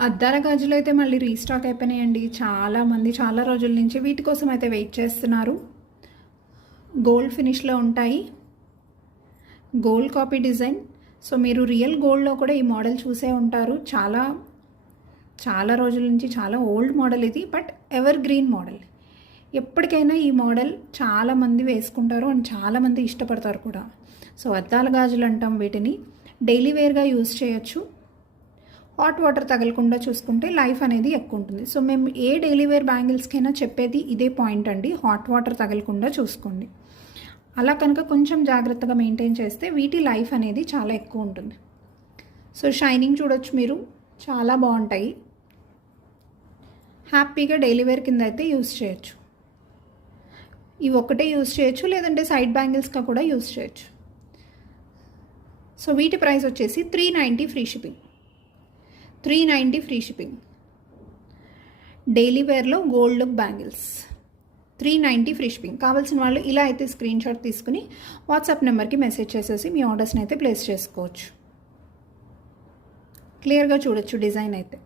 అద్దాల గాజులు అయితే మళ్ళీ రీస్టాక్ అయిపోయినాయండి. చాలామంది చాలా రోజుల నుంచి వీటి కోసం అయితే వెయిట్ చేస్తున్నారు. గోల్డ్ ఫినిష్లో ఉంటాయి, గోల్డ్ కాపీ డిజైన్. సో మీరు రియల్ గోల్డ్లో కూడా ఈ మోడల్ చూసే ఉంటారు. చాలా చాలా రోజుల నుంచి, చాలా ఓల్డ్ మోడల్ ఇది, బట్ ఎవర్ గ్రీన్ మోడల్. ఎప్పటికైనా ఈ మోడల్ చాలామంది వేసుకుంటారు అండ్ చాలామంది ఇష్టపడతారు కూడా. సో అద్దాల గాజులు అంటాం వీటిని. డైలీ వేర్గా యూజ్ చేయొచ్చు. హాట్ వాటర్ తగలకుండా చూసుకుంటే లైఫ్ అనేది ఎక్కువ ఉంటుంది. సో మేము ఏ డైలీ వేర్ బ్యాంగిల్స్కైనా చెప్పేది ఇదే పాయింట్ అండి, హాట్ వాటర్ తగలకుండా చూసుకోండి. అలా కనుక కొంచెం జాగ్రత్తగా మెయింటైన్ చేస్తే వీటి లైఫ్ అనేది చాలా ఎక్కువ ఉంటుంది. సో షైనింగ్ చూడొచ్చు మీరు, చాలా బాగుంటాయి. హ్యాపీగా డైలీ వేర్ కింద అయితే యూజ్ చేయొచ్చు. ఇవి ఒక్కటే యూజ్ చేయొచ్చు, లేదంటే సైడ్ బ్యాంగిల్స్గా కూడా యూజ్ చేయొచ్చు. సో వీటి ప్రైస్ వచ్చేసి 390 free shipping. 390 free shipping. Daily వేర్లో gold look bangles 390 free shipping. కావాల్సిన వాళ్ళు ఇలా అయితే స్క్రీన్ షాట్ తీసుకుని వాట్సాప్ నెంబర్కి మెసేజ్ చేసేసి మీ ఆర్డర్స్ని అయితే ప్లేస్ చేసుకోవచ్చు. క్లియర్గా చూడొచ్చు డిజైన్ అయితే.